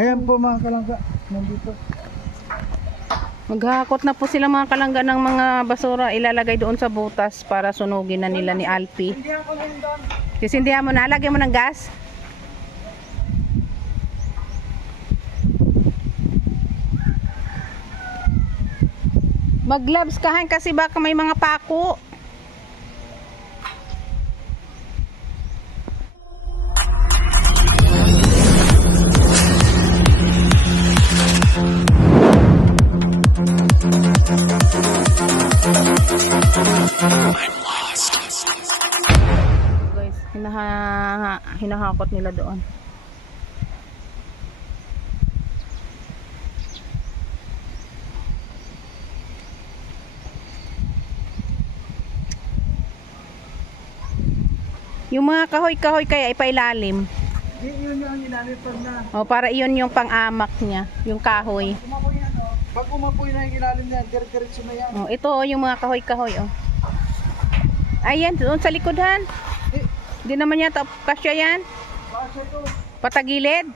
Ayan po mga kalangga, nandito. Maghahakot na po sila mga kalangga ng mga basura. Ilalagay doon sa butas para sunugin na nila ni Alpi. Sisindihan mo na. Lagyan mo ng gas. Mag-gloves ka Han kasi baka may mga pako. Guys, hinahakot nila doon. Yung mga kahoy-kahoy kaya ipailalim. Yun yung ilalim na. O, para iyon yung pang-amak niya, yung kahoy. Pag umapoy na yung ilalim niya, diretso na yan. O, ito yung mga kahoy-kahoy. O. Ayan, doon sa likodan. Hindi naman yata kasya yan. Kasya to. Patagilid.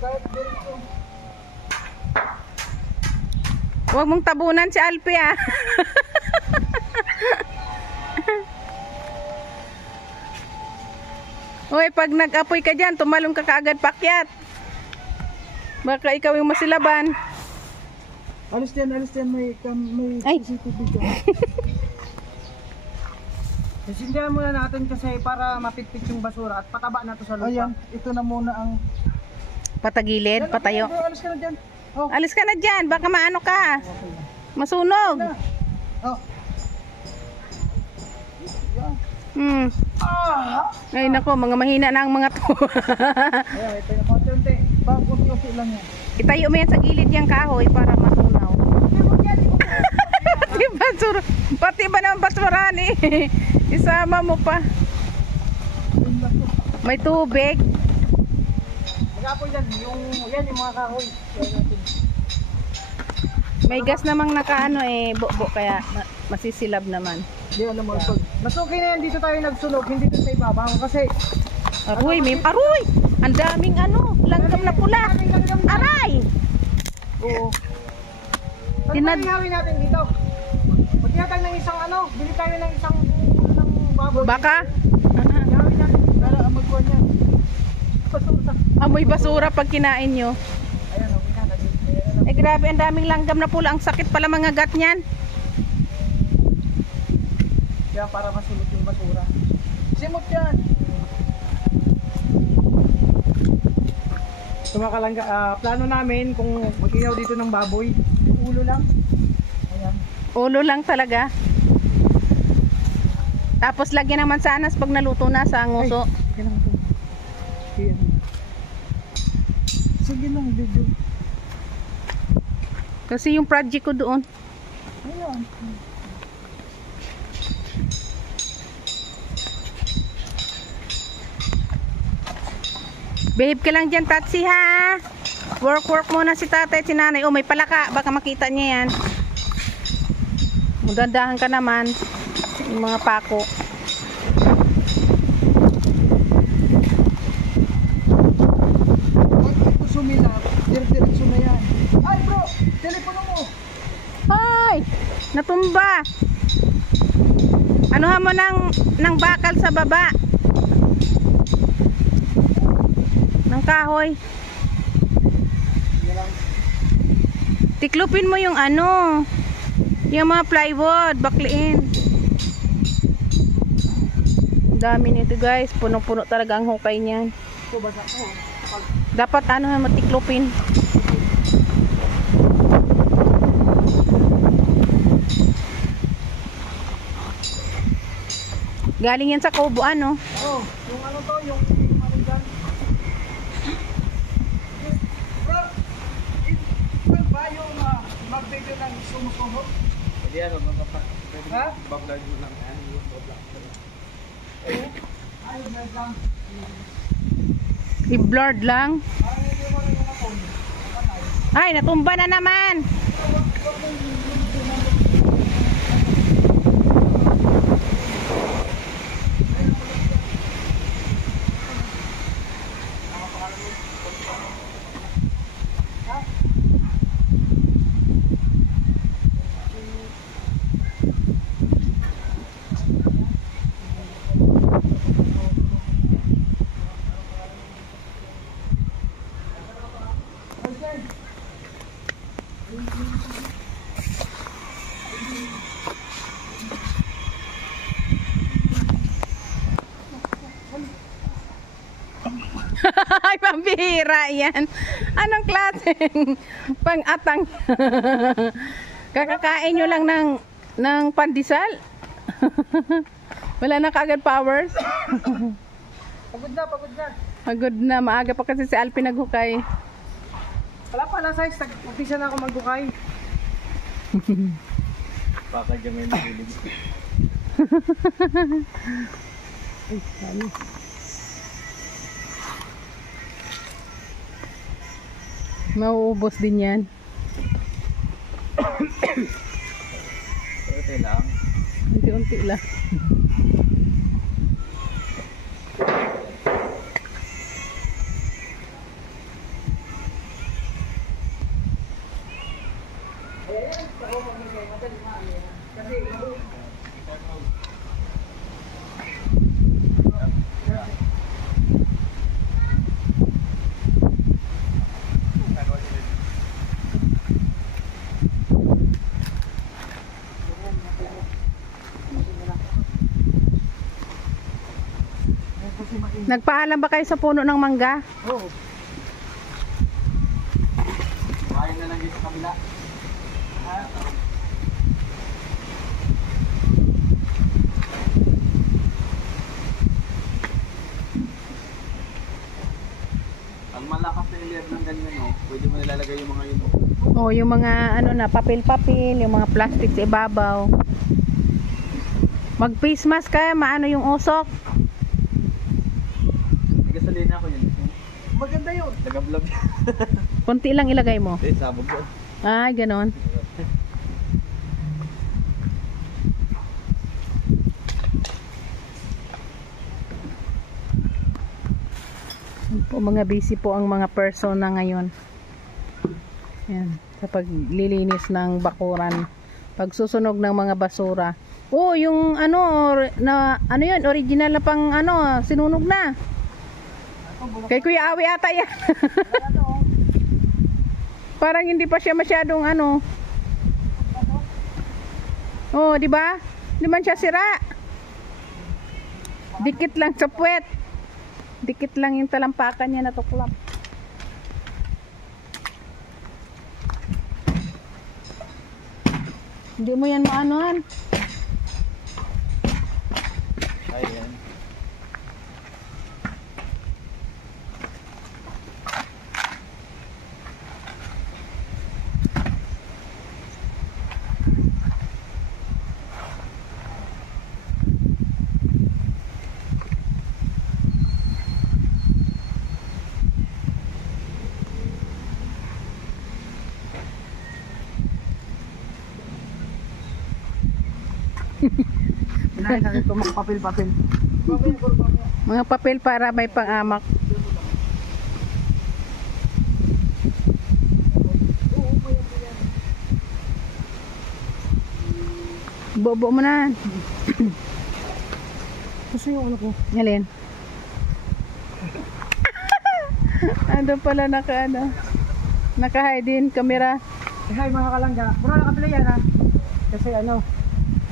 Kahit diretso. Huwag mong tabunan si Alpi ah. Uy, pag nag-apoy ka dyan, tumalong ka kaagad pakyat. Baka ikaw yung masilaban. Alis dyan, may CCTV dyan. Isindihan muna natin kasi para mapitpit yung basura at pataba na to sa lupa. Ayan, ito na muna ang... Patagilid, patayo. Alis ka na dyan. Oh. Alis ka na dyan, baka maano ka. Masunog. Oh. Ay nako, mga mahina na ang mga to. Ayan, ito yung konti. Bago-unti lang yan. Itayo mo yan sa gilid yung kahoy para matunaw. Pati basura. Pati ba naman basurahan eh. Isama mo pa. May tubig. Mag-apoy yan, yan yung mga kahoy. May gas namang nakaano eh, bo kaya masisilab naman. Hindi alam mo pag. Mas okay na yan dito tayo nagsunog, hindi dito sa ibabaw kasi aroy, may aroy. Ang daming ano, langgam na pula. Aray. Oo. Tinadhawin natin dito. Magkita tayo ng isang ano, bili tayo ng isang baboy. Baka? Ihawin natin para magkuhan yan. Basura. Amoy basura pag kinain nyo. Ayan, okay na. Eh grabe, ang daming langgam na pula. Ang sakit pala mga gat niyan. Kaya para masulot yung basura. Simot yan. Tumakalangga, plano namin kung mag-ihaw dito ng baboy. Yung ulo lang. Ayan. Ulo lang talaga. Tapos lagyan ng mansanas pag naluto na sa nguso. Ay, ayan. Sige lang, video. Kasi yung project ko doon. Ayan. Behave ka lang dyan, Tatsi, ha? Work muna si tatay at si nanay. Oh, may palaka. Baka makita niya yan. Magdandahan ka naman. Yung mga pako. Pag ito sumilap, diretso na yan. Ay bro, telepono mo. Hoy! Natumba. Anuhan mo ng bakal sa baba. Ng kahoy. Tiklupin mo yung ano, yung mga plywood, bakliin. Dami nito guys, punong-puno talaga ang hukay niyan. Dapat ano matiklupin. Galing yan sa kubo ano? Oh, yung ano to, yung ano dyan. Bro, ba yung mag-video ng sumusunod? Pwede yan, magpapag. Ha? Bablog mo lang yan. Ay, may lang. I-blurred lang. Parang hindi mo rin yung phone. Ay, natumba na naman. Ay, pambihira yan. Anong klaseng pang-atang? Kakakain nyo lang ng pandesal? Wala na kaagad powers? Pagod na, pagod na. Pagod na. Maaga pa kasi si Alpi naghukay. Wala pa na size, umpisa na ako magbukay. Baka dyan may mahilig. Ay, sorry. Mauubos din yan. Okay lang. Unti-unti lang. Nagpaalam ba kayo sa puno ng mangga? Oo. Kain na lang dito sa kabila. Ang malakas na ilir ng ganyan, oh, pwede mo nilalagay yung mga yun. Oh, yung mga ano na, papel-papel, yung mga plastic sa ibabaw. Mag face mask ka, maano yung usok. May gasolina ako yun. Maganda yun. Nag-vlog. Konti lang ilagay mo. Eh, sabog yun. Ay, ganon. Po, mga busy po ang mga persona ngayon. Yan, sa paglilinis ng bakuran, pagsusunog ng mga basura. Oh, yung ano na ano 'yun, original na pang ano, sinunog na. Kay Kuya Awi ata yan. Parang hindi pa siya masyadong ano. Oh, di ba? Hindi man siya sira. Dikit lang sa puwet. Dikit lang yung talampakan niya na tuklap. Hindi mo yan maanoan. Ayan. Pinahin natin ito mga papel-papel. Mga papel para may pang-amak. Bobo mo na. Gusto yung ano ko. Alin? Ando pala naka-hide din camera. Hi mga kalangga. Bro, nakapila yan ha. Kasi ano,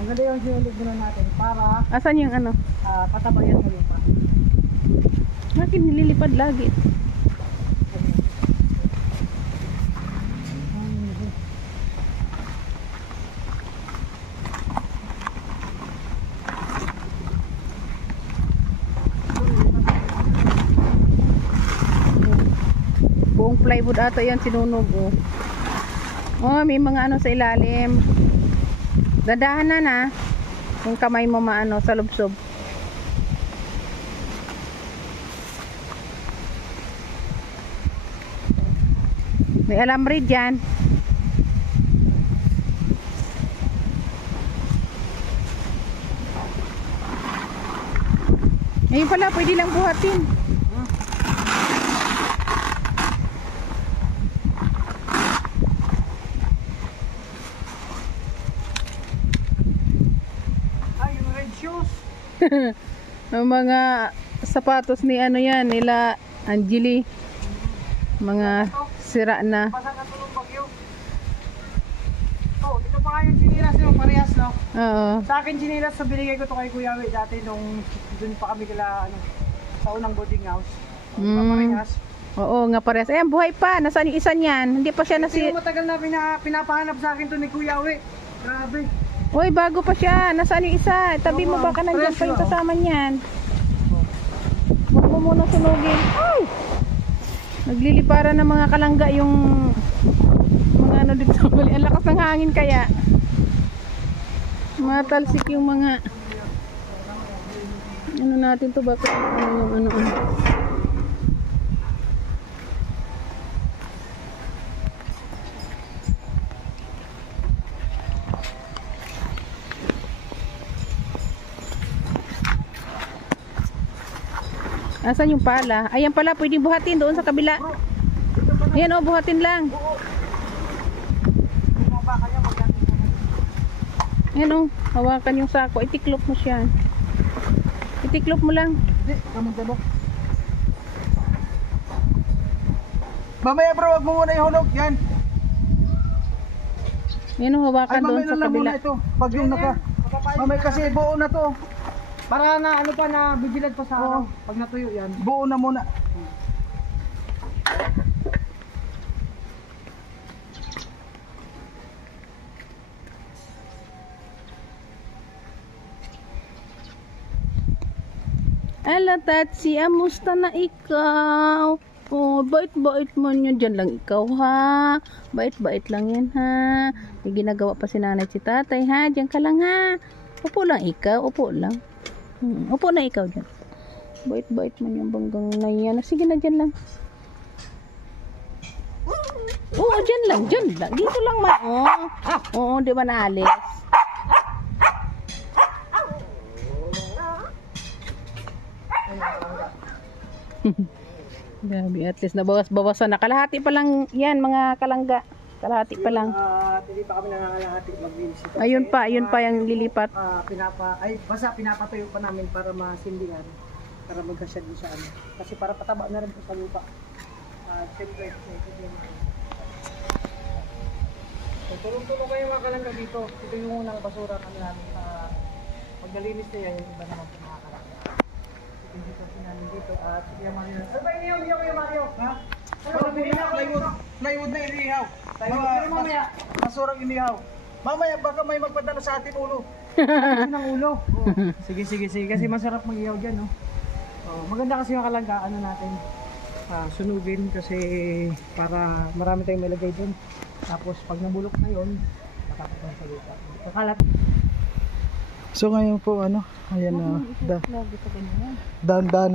maganda yung sinulig na natin para Asan yung ano? pataba yan sa lupa. Bakit nililipad lagi? Buong plywood ata yan sinunog oh. Oh, may mga ano sa ilalim. Dadahanan na kung kamay mo maano sa lubsob. May alambre dyan. Ngayon pala, pwede lang buhatin. Ay, yung red shoes. Ang mga sapatos ni ano yan, nila Angeli. Mga sira na. Basa na tulong bagyo. Oh, dito pa nga yung chinilas nyo, parehas no? Oo. Sa akin chinilas, so binigay ko to kay Kuya Wi dati nung dun pa kami kila, ano, sa unang boarding house. Parehas. Oo nga parehas. Ayan, buhay pa. Nasaan yung isa niyan? Hindi pa siya Kasi yung matagal na pinapahanap sa akin to ni Kuya Wi. Grabe. Uy, bago pa siya. Nasaan yung isa? Tabi mo, Oo, baka nandiyan fresh pa yung lang. kasama niyan. Huwag mo muna sunugin. Ay! Nagliliparan ng mga kalangga yung mga ano dito sa mali. Ang lakas ng hangin kaya. Matalsik yung mga ano natin to, bakit ano. Asan yung pala? Ayan pala, pwedeng buhatin doon sa kabila. Ayan o, buhatin lang. Ayan o, hawakan yung sako. Itiklop mo siya. Itiklop mo lang. Hindi, kamang dalo. Mamaya bro, wag mo muna ihulog. Yan. Ayan o, Ay, hawakan doon mamaya sa na lang kabila. muna ito. Pag yung naka. Mamaya kasi buo na to. Para na ano pa na bibilad pa sa araw. Pag natuyo yan. Buo na muna. Ala, Tatsi, amusta na ikaw? Oh, bait-bait mo nyo. Diyan lang ikaw, ha? Bait-bait lang yan, ha? May ginagawa pa si nanay si tatay, ha? Diyan ka lang, ha? Upo lang ikaw, upo lang. Upo na ikaw dyan. Bait-bait mo yung banggang na yan. Sige na, dyan lang. Oo, dyan lang, dyan lang. Dito lang, ma. Oo, di ba naalis? Grabe, at least nabawas-bawasan na. Kalahati pa lang yan, mga kalangga. Kalahati pa lang. Hindi pa kami nangangalahati maglinis ito. Ayun pa yung lilipat. Pinapatuyo pa namin para masindingan. Para magkasya din sa ano. Kasi para pataba na rin po sa lupa. Siyempre, tulong-tulong kayo mga kalangga dito. Ito yung unang basura kami namin. Pag nalinis na yan, yung iba naman po mga kalangga. Ito yung dito namin dito. At yung Mario. Ano ba inihaw niyo Kuya Mario? Ha? Plywood na inihaw. Mamaya, basurang inihaw. Mamaya baka may magpadala sa atin ulo. Ayun ang ulo. Sige. Kasi masarap mag-ihaw dyan, no? Maganda kasi yung kalangga, ano natin, sunugin kasi para marami tayong malagay dun. Tapos pag nabulok na yun, matapos sa lupa. Kakalat. So ngayon po ayan dahan-dahan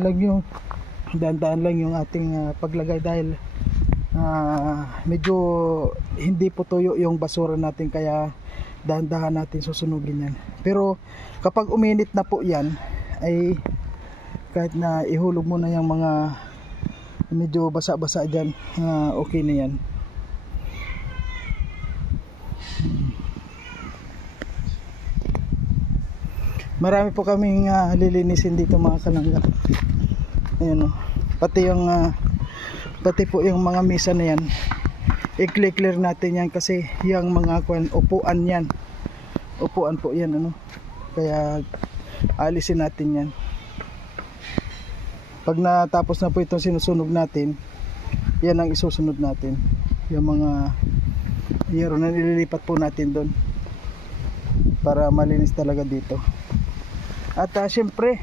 lang yung ating paglagay dahil medyo hindi po tuyo yung basura natin kaya dahan-dahan natin susunugin yan. Pero kapag uminit na po yan ay kahit na ihulog mo na yung mga medyo basa-basa dyan, okay na yan. Marami po kaming lilinisin dito mga kalangga. Ayan o. Pati po yung mga mesa na yan. I-clear natin yan kasi yung mga upuan yan. Upuan po yan Kaya alisin natin yan. Pag natapos na po itong sinusunog natin, yan ang isusunod natin. Yung mga yero na nililipat po natin doon. Para malinis talaga dito. At syempre,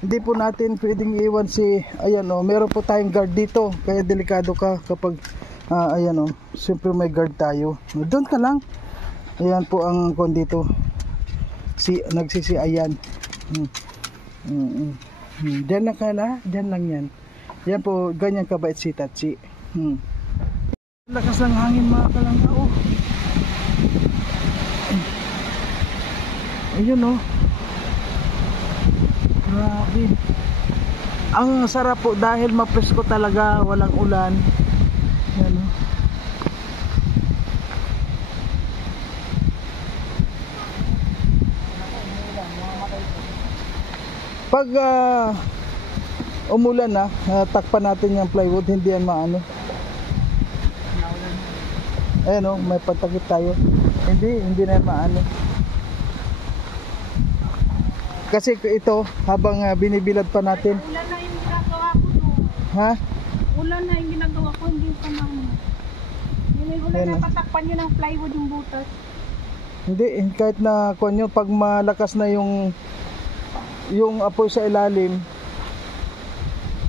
hindi po natin pwedeng iwan meron po tayong guard dito. Kaya delikado ka kapag syempre may guard tayo. Doon ka lang. Ayan po ang dito. Nagsisiayan. Diyan lang ka na, diyan lang yan. Yan po, ganyan kabait si Tatsi. Lakas ng hangin mga kalangga. Ayun grabe. Ang sarap po dahil mapresko talaga, walang ulan. Yan Pag umulan na, takpan natin yung plywood, hindi yan maano. Ayan o, may patakip tayo. Hindi na yan maano. Kasi ito, habang binibilad pa natin. Ulan na yung ginagawa ko doon. Ha? Ulan na yung ginagawa ko, hindi pa na. Yung ulan Ayan na na. patakpan nyo ng plywood yung butas. Hindi, kahit na kunyo, pag malakas na yung apoy sa ilalim,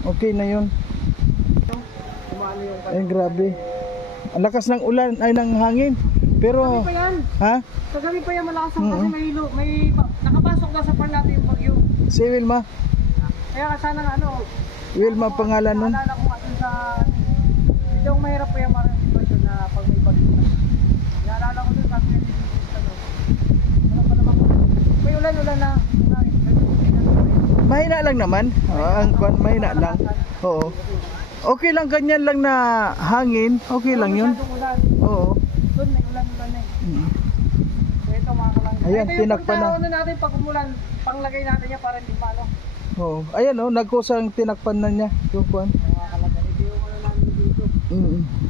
okay na yun. Ay, grabe. Ang lakas ng ulan, ay ng hangin. Pero, Pa yan. ha? Kagabi pa yan malakas ang kasi may nakapasok na sa par natin yung bagyo. Si Wilma? Kaya sana nga ano, Wilma pangalan nun? naalala ko nga dun sa medyo mahirap pa yung maraming sitwasyon na pag may bagyo na. Naalala ko dun sa ano pa naman may ulan na. Mahina lang naman. Mahina lang. Oo. Okay lang, ganyan lang na hangin. Okay lang yun. Oo. Doon may ulan eh. So ito mga kalangga. Ayan, ito yung tinakpan na. pagtao natin pag umulan, panglagay natin niya para hindi malo. Oo. Ayan o, nagkusang tinakpan na niya. Yung kuwan. Mga kalangga, ito yung ano namin dito.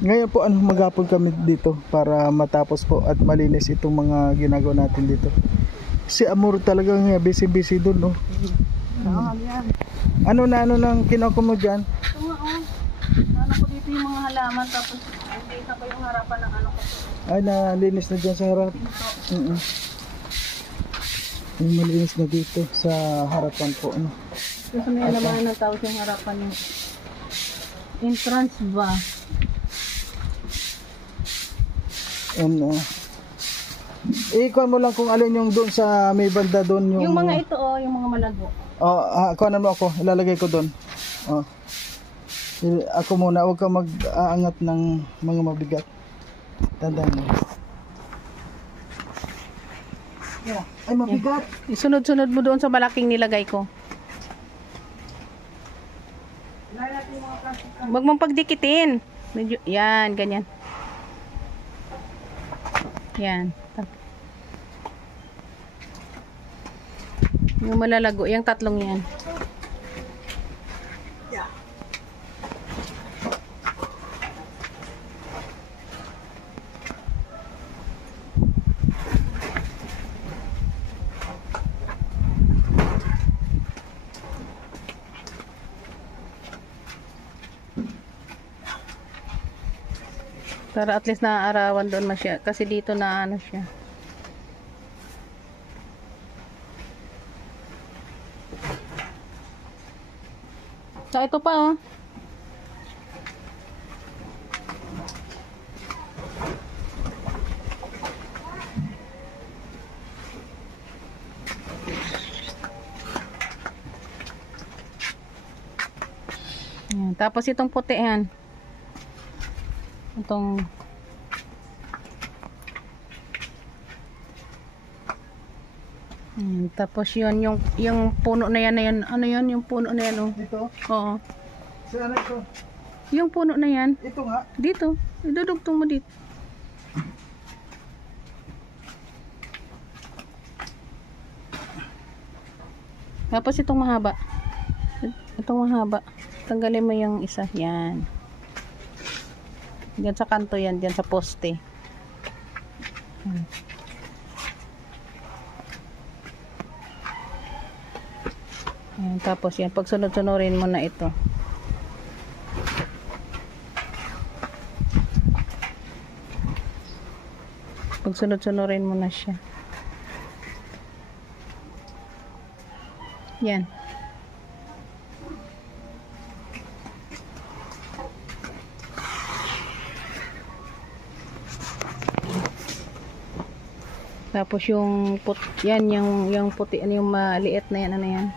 Ngayon po maghapon kami dito para matapos po at malinis itong mga ginagawa natin dito. Si Amor talagang busy doon, no? Yan. Ano nang kinuha mo dyan? Ito nga ano ko dito yung mga halaman tapos hindi na ko yung harapan ng ano ko. Ay, nalinis na dyan sa harap. Yung malinis na dito sa harapan po, ano? Gusto mo yung naman ng tao yung harapan yung entrance ba? Ano? Ikuha mo lang kung alin yung doon sa may banda doon Yung mga ito yung mga malago. kuhanan mo ako, ilalagay ko doon. Ako muna, huwag ka mag-aangat ng mga mabigat. Tandaan mo. Yeah. Ay, mabigat. Isunod-sunod mo doon sa malaking nilagay ko. Huwag mong pagdikitin. Medyo, yan, ganyan. Yan. Yung malalago, yung tatlong yan. Para at least naaarawan doon masya. Kasi dito na ano siya. So, ito pa oh. Ayan. Tapos itong puti yan. Itong tapos yun yung puno na yan ano yun yung puno na yan oh. Ito? Oo. Saan ito? Yung puno na yan Ito nga. dito idudugtong mo dito. Tapos itong mahaba tanggalin mo yung isa yan. Diyan sa kanto yan, diyan sa poste. Ayan, tapos yan, pag sunod-sunurin mo na ito. Pag sunod-sunurin mo na siya. Yan. Tapos yung yung puti ano yung maliit na yan ano yan.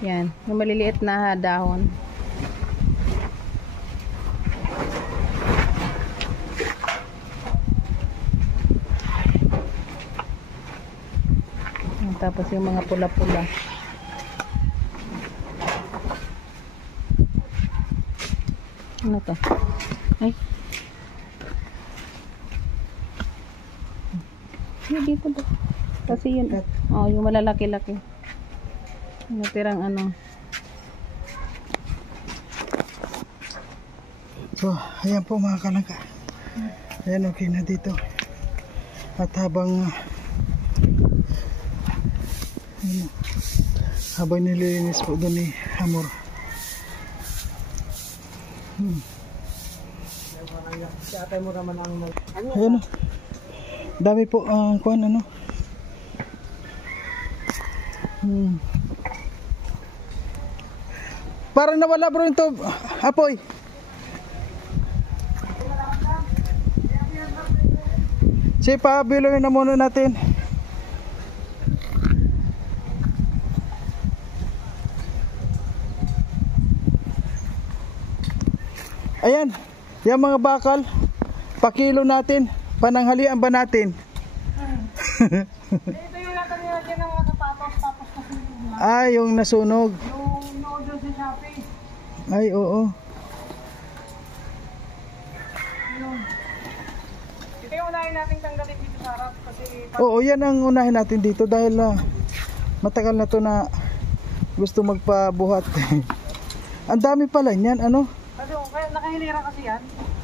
Yan, yung maliliit na dahon. Tapos yung mga pula-pula. Ano to? Ay. Dito ba? Kasi yun. Oh, yung malalaki-laki. Natirang ano. So, ayan po mga kalangka. Ayan, okay na dito. At habang nililinis po doon ni Amor. Ayan o. Dami po ang kuhan ano. Para nawala bro ito, apoy. Sige pa, bilawin na muna natin. Ayan, yung mga bakal, pakilo natin, pananghalian ba natin? Ito yung natin ng mga sapatos, tapos nasunog na. Ah, yung nasunog. Yung order sa Shopee. Ay, oo. Yun. Ito yung unahin natin tanggalin dito sa harap kasi Oo, yan ang unahin natin dito dahil matagal na to na gusto magpabuhat. Ang dami pala niyan, ano? kasi kaya nakahilera kasi yan.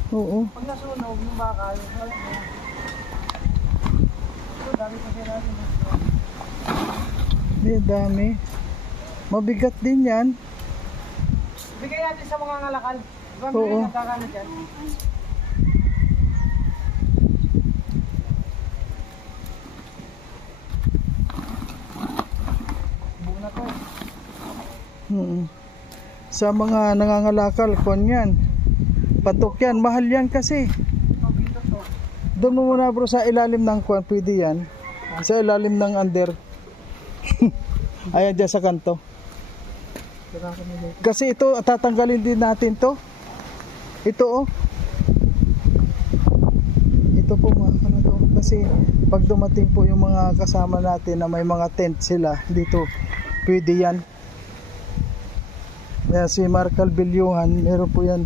Oo. Pag nasunog yung bakal, alam mo. Ito dami kasi natin. Ay, dami. Mabigat din yan. Bigay natin sa mga ngalakal. Diba Oo. may nagkakanat yan? Buo na to. Sa mga nangangalakal, kon yan. Patok yan, mahal yan kasi. Ito, dito to. Doon mo muna bro sa ilalim ng kwan, pwede yan. Sa ilalim ng under. Ayan dyan sa kanto. Kasi ito, tatanggalin din natin to. Ito oh. Ito po mga kanato. Kasi pag dumating po yung mga kasama natin na may mga tent sila dito, pwede yan. Yan si Marcal Bilyuhan, meron po yan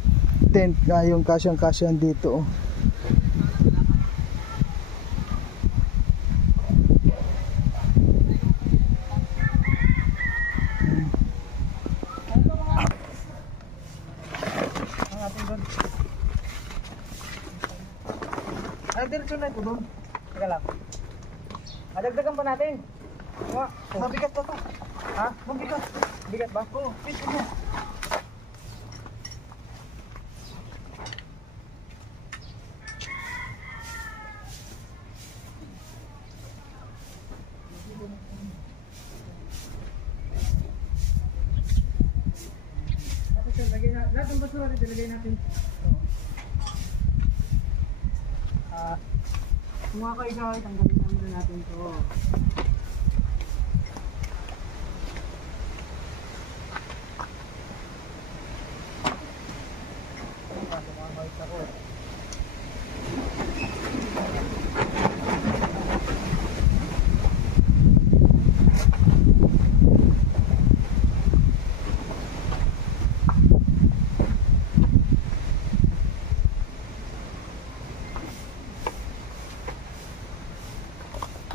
tent na yung kasyang-kasyang dito oh. Ay, diretso na ito doon. Teka lang. Adagdagan pa natin. Mabigat na to. Ha? Mabigat. Bigat ba? Oo. Ito mo. Lahat ng basura rin ilagay natin. Kung ako ikaw, tanggalin namin natin ito.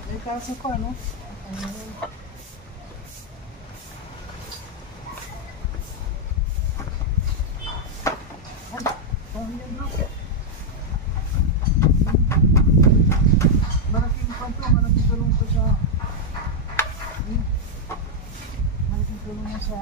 May kasa pa no? Malaking panto, malaking tulong to sa malaking tulong na sa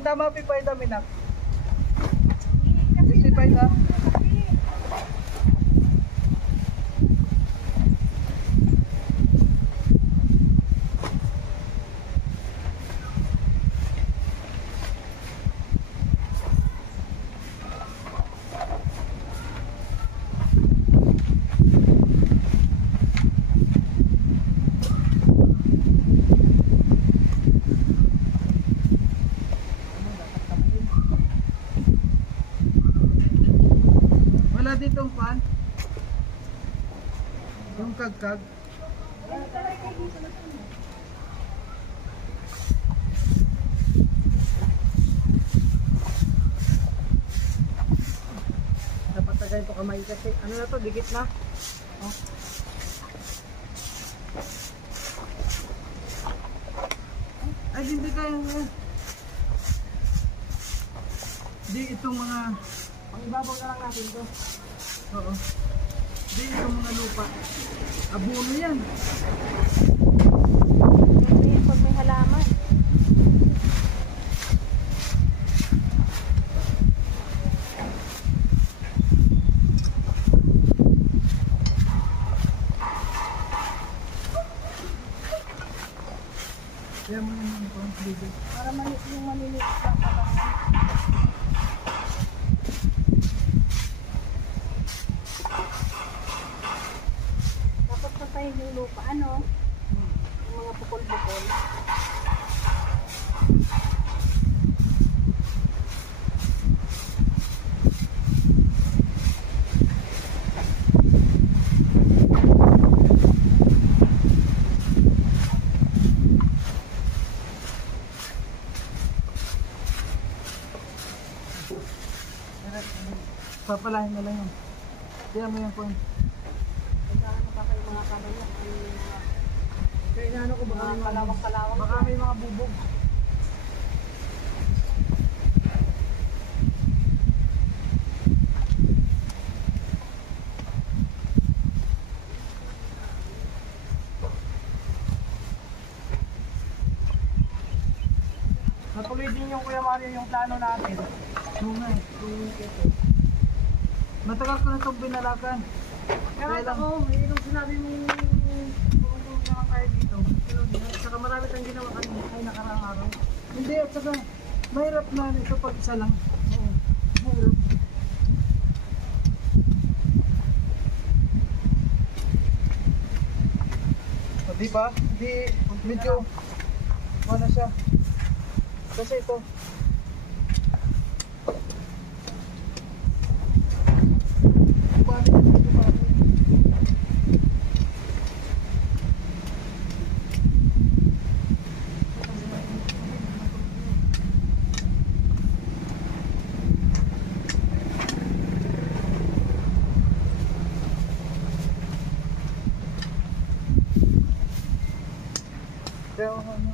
tama, pipay dami na. Pipay na. Wala ditong pan. Yung kagkag. Dapat tagay ito kamay kasi ano na to, dikit na. Oh. Ay, hindi kayo. Di itong mga. Pangibabaw na lang natin to. Oo. Di itong mga lupa. Abono yan. Ito yun pag may halaman. Kaya mo yan yung pang dito. Para yung maliliit na patangan. Dapat patayin yung lupa, ano? Yung mga bukol-bukol. Papalahin na lang yan. Kaya mo yan pang. Kailangan na pa kayo mga kamay na. Kaya inaano ko baka may kalawang-kalawang. Baka may mga bubog. Natuloy din yung Kuya Mario yung plano natin. Oo nga. Matagal ko na itong binalakan. Kaya ako, yung sinabi mo pumunta na tayo dito. Saka marami tayong ginawa kanina ay nakaraang araw. Hindi, at saka mahirap na ito pag isa lang. Oo. Mahirap. O, di ba? Di, medyo ano siya. Kasi ito. Kaya ano,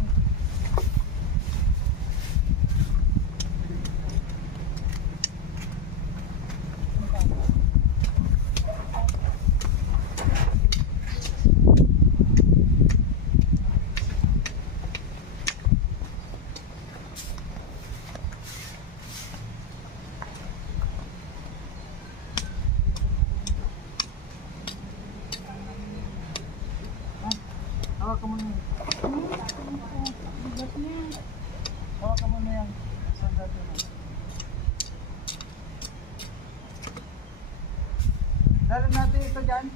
hawak ka muna yan. Hawak ka muna yan. Saan dati mo? Dalan natin ito dyan.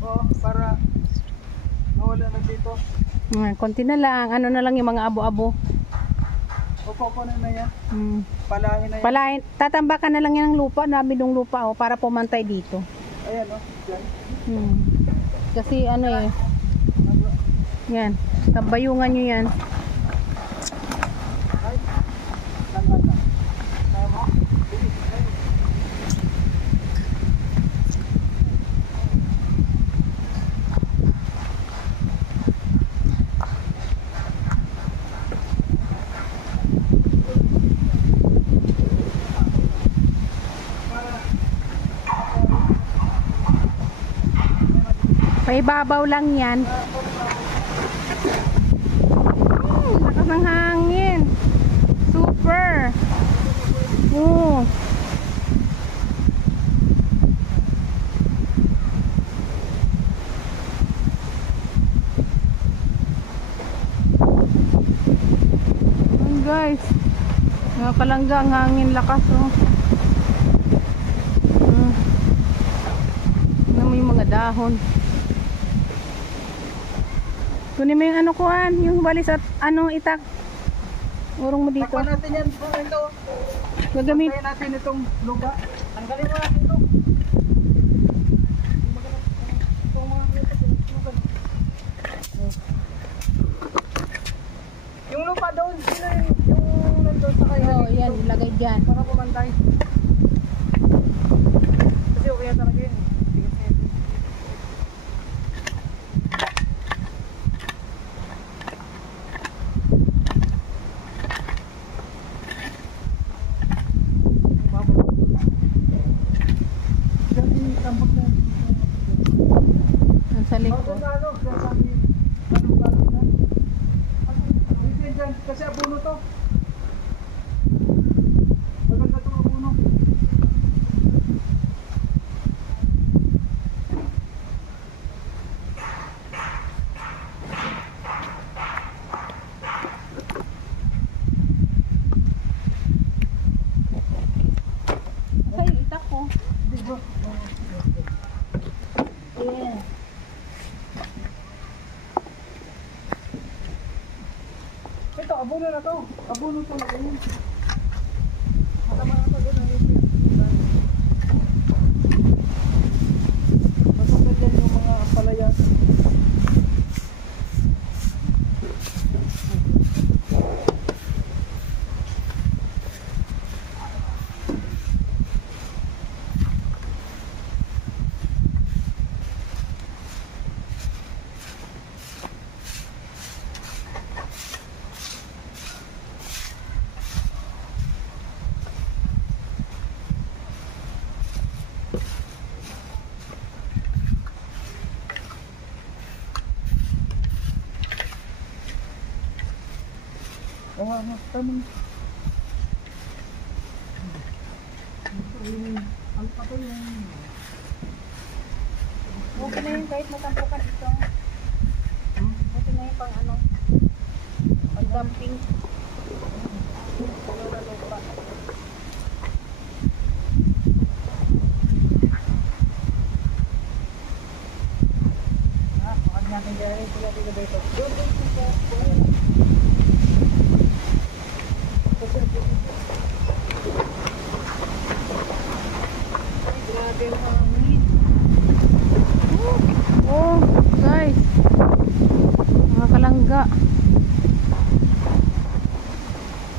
Oo, para nawala na dito. Konti na lang. Ano na lang yung mga abo-abo. Opo na yan. Hmm. Palahin na yan. Palahin, tatambakan na lang yan ng lupa, dami ng lupa para pumantay dito. Ayan o. Dyan. Kasi ano eh, yan, tambayungan nyo yan. Ay. Tanda na. Kaya mo? May babaw lang yan. lakas ng hangin. Super. Oo. Ayan guys. Nakakalangga ang hangin, lakas oh. Ano mo yung mga dahon. Kunin mo yung ano kuhan, yung walis at ano itak. Urong mo dito. Takpan natin yan. Ito. Gagamit. Takpan natin itong lupa. Tanggalin mo natin ito. Yung lupa doon, sino yung nandun sa kayo? Oh, yan, ilagay dyan. Para pumantay. Kasi okay talaga yun. Bigat na yun. Ang sa likod. Kasi abuno to. Maganda to abuno. Ay, itak ko. Yeah. Ito, abuno na to. Abuno to na ganyan. Matama na to. Masakit yan yung mga palaya. Tanong. Ang patay yung... Okay na yun kahit matampukan ito. Okay na yun pang ano. Pang dumping. Huwag natin gawin sila dito dito. Grabe yung hangin. Oh, guys. Nakakalangga.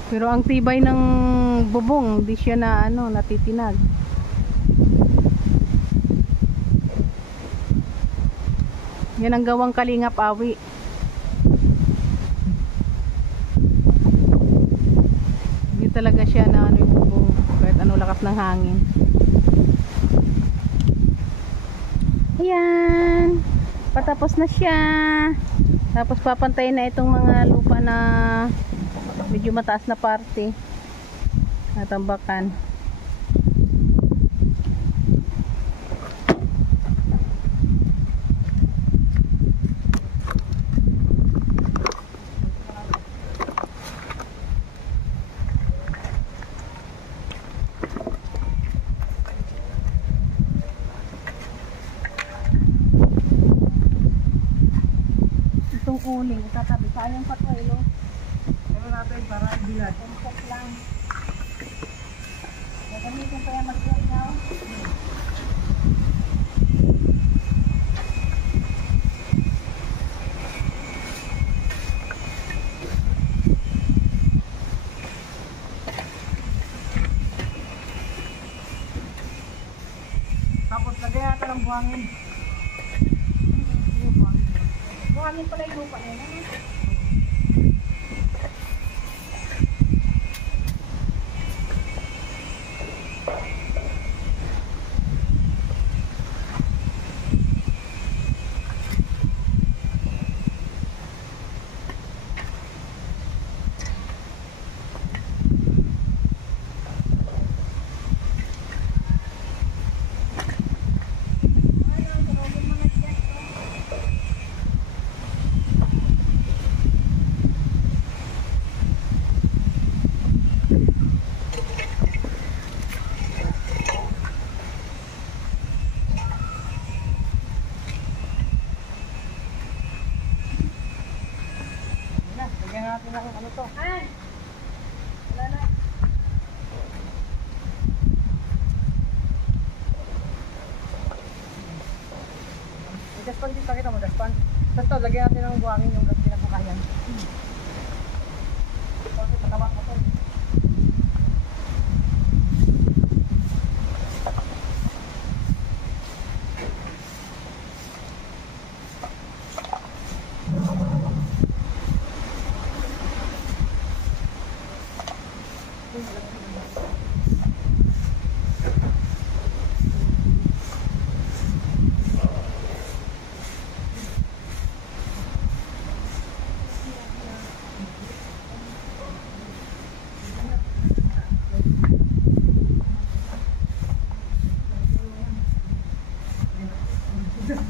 Pero ang tibay ng bubong, hindi siya na ano, natitinag. Yan ang gawang Kalingap Awi. Hindi talaga siya na ano yung bubong, kahit ano lakas ng hangin. Ayan, patapos na siya. Tapos papantayin na itong mga lupa na medyo mataas na parte, natambakan. Itong uling, itatabi. Sayang pa ito, no? Ano natin para ibilad? Tumpok lang. Gagamitin pa yung mag-iyaw. Tapos lagay natin ang buhangin. Buhangin pala yung lupa na yun. Ano? natin ng ano to. Ay! Wala na. May daspan dito, kita mo daspan. Basta lagyan natin ng buhangin yung pinabukayan. Kasi patawak mo to.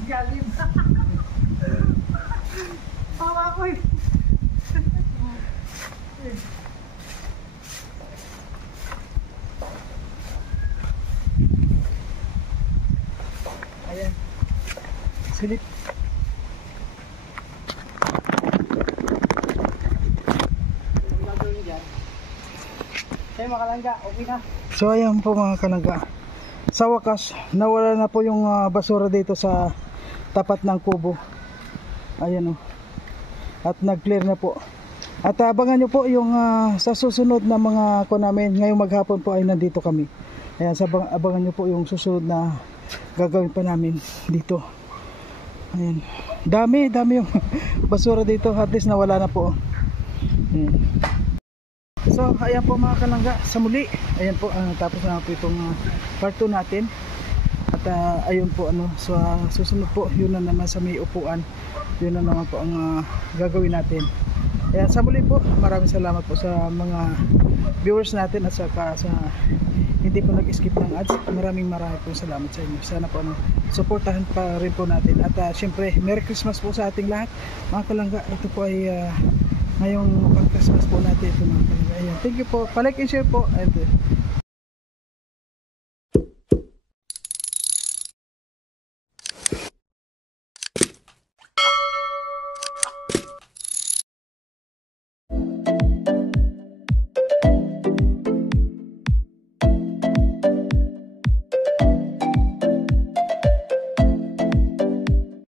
Galim. Tawa ko eh. Ayan. Silip. Ang gagawin dyan. Tayo makalangga, okay na. So ayan po mga kalangga. Sa wakas, nawala na po yung basura dito sa tapat ng kubo. Ayan o. At nag-clear na po. At abangan nyo po yung sa susunod na mga namin. Ngayong maghapon po ay nandito kami. Ayan, abangan nyo po yung susunod na gagawin pa namin dito. Ayan. Dami yung basura dito. At least nawala na po. Ayan. So ayan po mga kalangga, sa muli ayan po, tapos na po itong part 2 natin. At ayun po so, susunod po yun na naman sa may upuan. Yun na naman po ang gagawin natin. Ayan, sa muli po, maraming salamat po sa mga viewers natin at saka sa hindi po nag-skip ng ads. Maraming po salamat sa inyo. Sana po suportahan pa rin po natin. At syempre Merry Christmas po sa ating lahat mga kalangga. Ito po ay ngayong pag-Christmas po natin ito mga kalangga. Ayan, thank you po. Pa-like and share po.